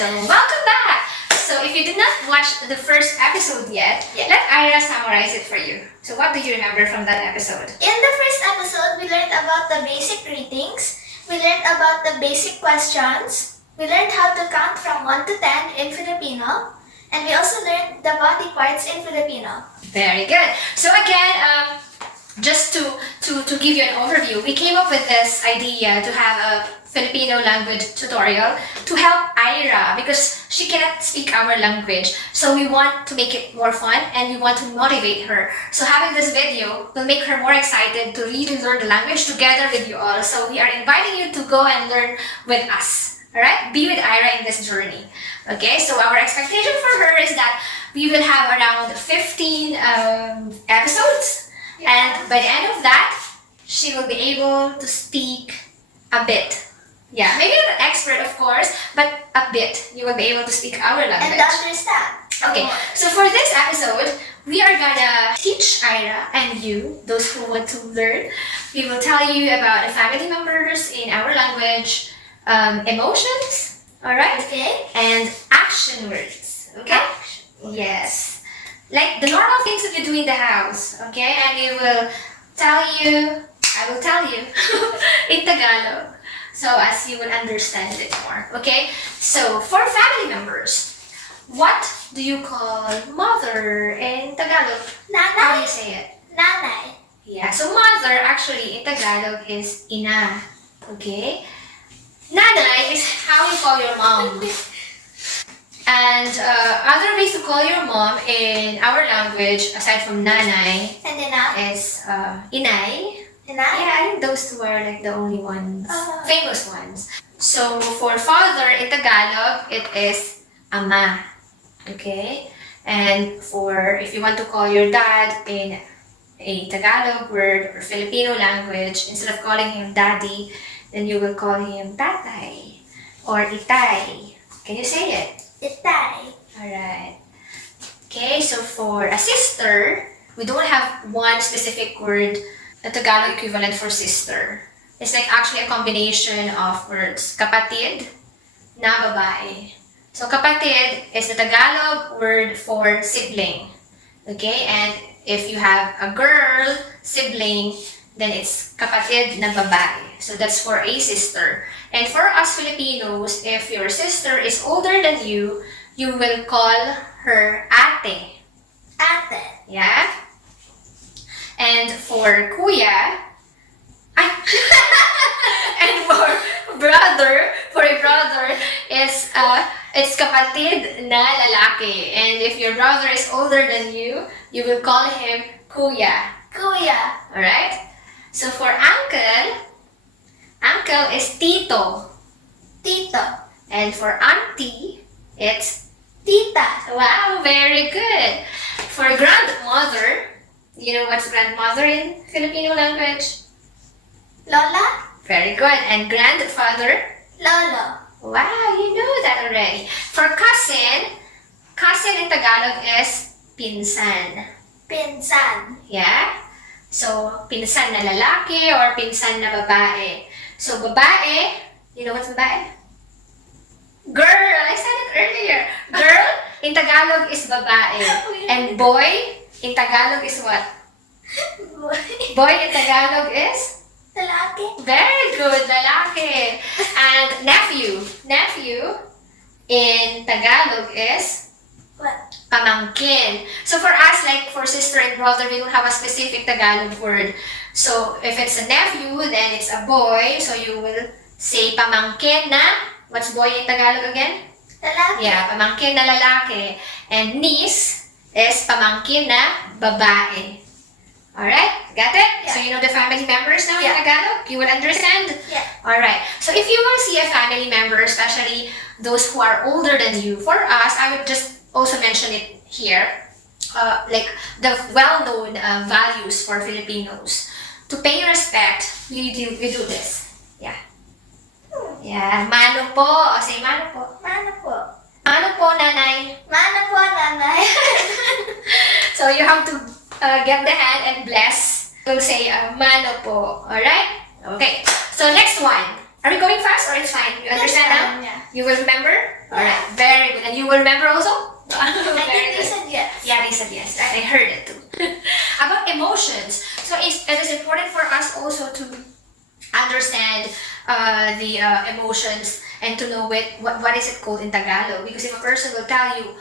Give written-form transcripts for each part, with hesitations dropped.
So welcome back! So if you did not watch the first episode yet, let Ira summarize it for you. So what do you remember from that episode? In the first episode, we learned about the basic greetings, we learned about the basic questions, we learned how to count from 1 to 10 in Filipino, and we also learned the body parts in Filipino. Very good. So again, just to give you an overview, we came up with this idea to have a Filipino language tutorial to help Ira because she cannot speak our language. So we want to make it more fun and we want to motivate her. So having this video will make her more excited to really learn the language together with you all. So we are inviting you to go and learn with us. Alright? Be with Ira in this journey. Okay? So our expectation for her is that we will have around 15 episodes. And by the end of that, she will be able to speak a bit. Yeah, maybe not an expert, of course, but a bit. You will be able to speak our language. And understand. Okay, so for this episode, we are gonna teach Ira and you, those who want to learn. We will tell you about the family members in our language, emotions, alright? Okay. And action words, okay? Yes. Like the normal things that you do in the house, okay? And we will tell you, I will tell you in Tagalog, so as you will understand it more, okay? So for family members, what do you call mother in Tagalog? Nanay. How do you say it? Nanay. Yeah, so mother actually in Tagalog is ina, okay? Nanay is how you call your mom. And other ways to call your mom in our language, aside from nanay, And ina. is inay. Inay. Yeah, I think those two are like the only ones, famous ones. So for father in Tagalog, it is ama. Okay? And for if you want to call your dad in a Tagalog word or Filipino language, instead of calling him daddy, then you will call him tatay or itay. Can you say it? Itay. Alright. Okay, so for a sister, we don't have one specific word, a Tagalog equivalent for sister. It's like actually a combination of words. Kapatid na babae. So kapatid is the Tagalog word for sibling. Okay, and if you have a girl sibling, then it's kapatid na babae. So that's for a sister. And for us Filipinos, if your sister is older than you will call her ate. Ate. Yeah? And for kuya, and for a brother is it's kapatid na lalaki. And if your brother is older than you will call him kuya. Kuya. Alright? So for uncle is tito. Tito. And for auntie, it's Tita. wow, very good. For grandmother, you know what's grandmother in Filipino language? Lola. Very good. And grandfather? Lolo. Wow, you know that already. For cousin in Tagalog is pinsan. Pinsan. Yeah? So, pinsan na lalaki or pinsan na babae. So, babae, you know what's babae? Girl! I said it earlier. Girl in Tagalog is babae. And boy in Tagalog is what? Boy in Tagalog is? Lalaki. Very good, lalaki. And nephew in Tagalog is? What? Pamangkin. So for us, like for sister and brother, we don't have a specific Tagalog word. So if it's a nephew, then it's a boy. So you will say pamangkin na. What's boy in Tagalog again? Lalaki. Yeah, pamangkin na lalaki. And niece is pamangkin na babae. Alright? Got it? Yeah. So you know the family members now in Yeah. Tagalog? You will understand? Yeah. Alright. So if you want to see a family member, especially those who are older than you, for us, I would just also mention it here. Like the well-known values for Filipinos. To pay respect, we do this. Yeah. Yeah. Mano po. O say mano po. Mano po. Mano po, nanay. Mano po, nanay. So you have to get the hand and bless. We'll say mano po. Alright? Okay. So next one. Are we going fast or it's fine? You understand now? Yeah. You will remember? Alright, very good. And you will remember also? I Very think they good. said yes. Yeah, they said yes. Right? I heard it too. About emotions. So it is important for us also to understand the emotions and to know what is it called in Tagalog. Because if a person will tell you,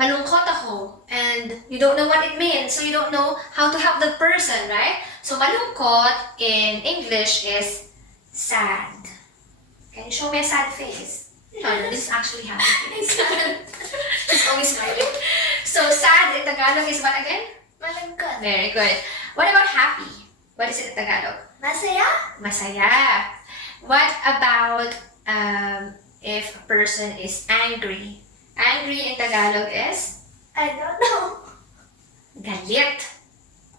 malungkot ako, and you don't know what it means, so you don't know how to help the person, right? So malungkot in English is sad. Can you show me a sad face? No, this is actually happy face. She's always smiling. So sad in Tagalog is what again? Malungkot. Very good. What about happy? What is it in Tagalog? Masaya. Masaya. What about if a person is angry? Angry in Tagalog is I don't know. galit.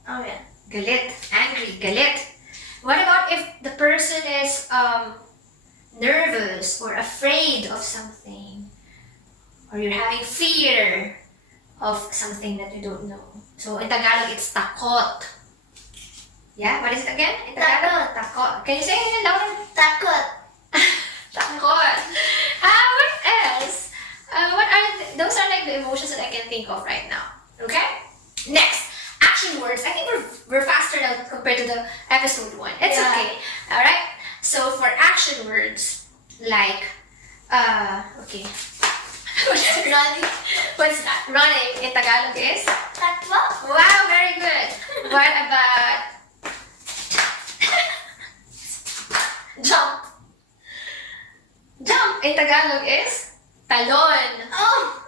Oh yeah. Galit. Angry. Galit. What about if the person is nervous or afraid of something? Or you're having fear of something that you don't know. So in Tagalog, it's takot. Yeah? What is it again? In Tagalog? Takot. Can you say it louder? Takot. Takot. What else? What are those are like the emotions that I can think of right now. Okay? Next, action words. I think we're faster now compared to the episode 1. It's Yeah. okay. Alright? So for action words, like okay. Running. What's that? Running in Tagalog is? Takbo. Wow, very good. What about jump? Jump in Tagalog is talon. Oh.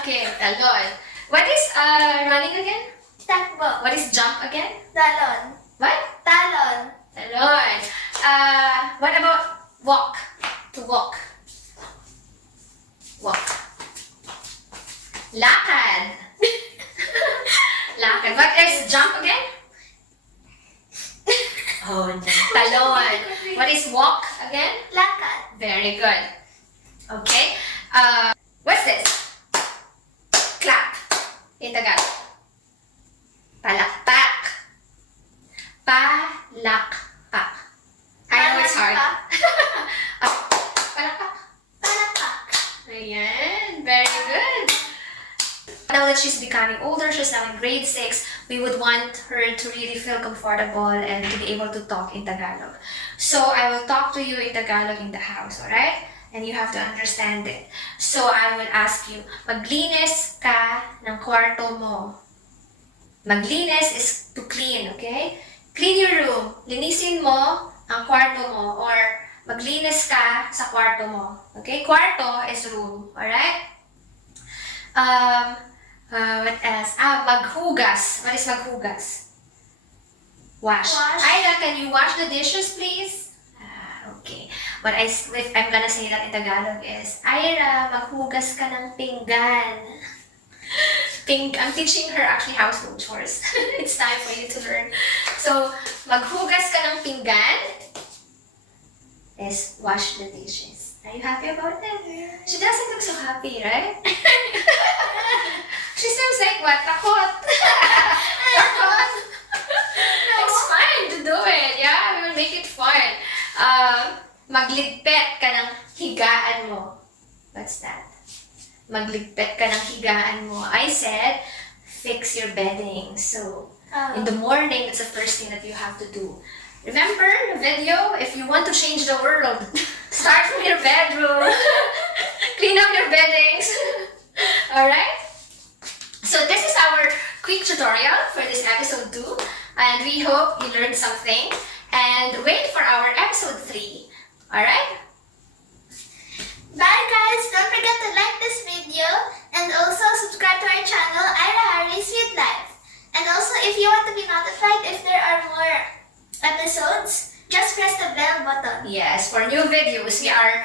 Okay, talon. What is running again? Takbo. What is jump again? Talon. What? Talon. Talon. What about walk? To walk. Walk. Lakad. Lakad. What is jump again? Oh, no. Talon. What is walk again? Lakad. Very good. Okay. What's this? Clap. In Tagalog. Palakpak. Palakpak. I know it's hard. Palakpak. Palakpak. Ayan. Very good. Now that she's becoming older, she's now in grade 6, we would want her to really feel comfortable and to be able to talk in Tagalog. So I will talk to you in Tagalog in the house, alright? And you have to understand it. So I will ask you, maglinis ka ng kwarto mo. Maglinis is to clean, okay? Clean your room. Linisin mo ang kwarto mo or maglinis ka sa kwarto mo. Okay? Kwarto is room, alright? What else? Maghugas. What is maghugas? Wash. Wash. Ira, can you wash the dishes, please? Okay. If I'm gonna say that in Tagalog is, Ira, maghugas ka ng pinggan. I'm teaching her actually household chores. It's time for you to learn. So, maghugas ka ng pinggan is wash the dishes. Are you happy about that? Yeah. She doesn't look so happy, right? She seems like what? Takot. Takot. It's fine to do it. Yeah, we will make it fun. Magligpit ka ng higaan mo. What's that? Magligpit ka ng higaan mo. I said, fix your bedding. So, in the morning, that's the first thing that you have to do. Remember the video? If you want to change the world, start from your bedroom. Clean up your beddings. Alright? So this is our quick tutorial for this episode 2. And we hope you learned something. And wait for our episode 3. Alright? Bye guys! Don't forget to like this video and also subscribe to our channel, Ira Harry's Sweet Life. And also if you want to be notified if there are more episodes, just press the bell button. Yes, for new videos, we are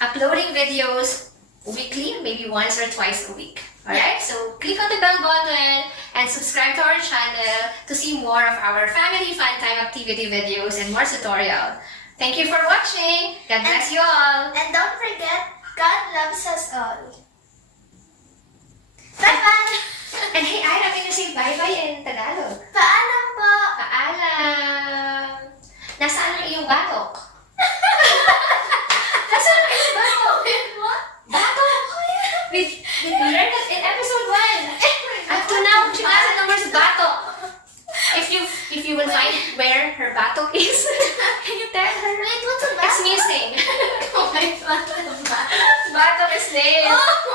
uploading videos weekly, maybe once or twice a week. Alright? So click on the bell button and subscribe to our channel to see more of our family fun time activity videos and more tutorial. Thank you for watching. God bless you all. And don't forget, God loves us all. Bye-bye! And hey, Ira, can you say bye-bye in Tagalog? Paalam po! Paalam! Nasaan ang iyong batok? name.